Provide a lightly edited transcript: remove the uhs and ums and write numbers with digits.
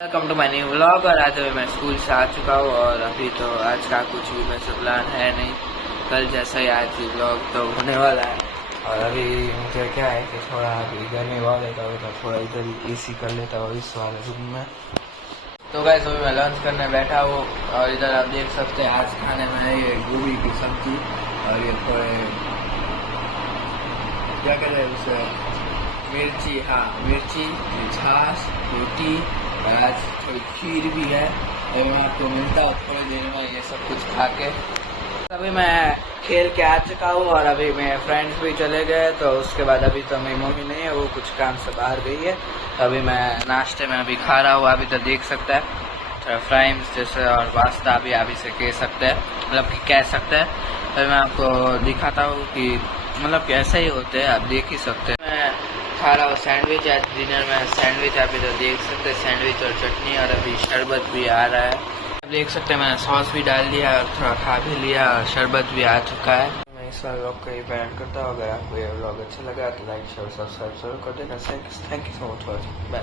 Welcome to my new vlog. और आज मैं स्कूल से आ चुका हूँ और अभी तो आज का कुछ भी वैसे प्लान है नहीं। कल जैसा ही आज व्लॉग तो होने वाला है। और अभी मुझे क्या है कि थोड़ा अभी गर्मी बहुत है तो थोड़ा इधर एसी कर लेता हूँ इस वाले रूम में। तो गाइस अभी मैं लंच करने बैठा हूँ और इधर आप देख सकते हैं आज खाने में है ये गोभी की सब्जी और ये थोड़े क्या कहते हैं उसे मिर्ची, हाँ मिर्ची, छाछ, रोटी और आज थोड़ी खीर भी है। और मैं आपको मिलता हूँ थोड़ी देर में ये सब कुछ खा के। अभी मैं खेल के आ चुका हूँ और अभी मेरे फ्रेंड्स भी चले गए तो उसके बाद अभी तो मेरी मम्मी नहीं है, वो कुछ काम से बाहर गई है। तो अभी मैं नाश्ते में अभी खा रहा हूँ। अभी तो देख सकते हैं थोड़ा फ्राइम्स जैसे और पास्ता भी आप इसे कह सकते हैं, मतलब कि कह सकते हैं। तो मैं आपको दिखाता हूँ कि मतलब कैसे ही होते हैं, आप देख ही सकते हैं। मैं खा रहा हूँ सैंडविच। आज डिनर में सैंडविच आप इधर देख सकते हैं, सैंडविच और चटनी और अभी शरबत भी आ रहा है। आप देख सकते हैं मैंने सॉस भी डाल दिया और थोड़ा खा भी लिया और शरबत भी आ चुका है। मैं इस वाले व्लॉग को ही बैंड करता हूँ। अगर आपको ये व्लॉग अच्छा लगा तो लाइक शेयर सब्सक्राइब जरूर कर देना। Thank you so much for watching. Bye.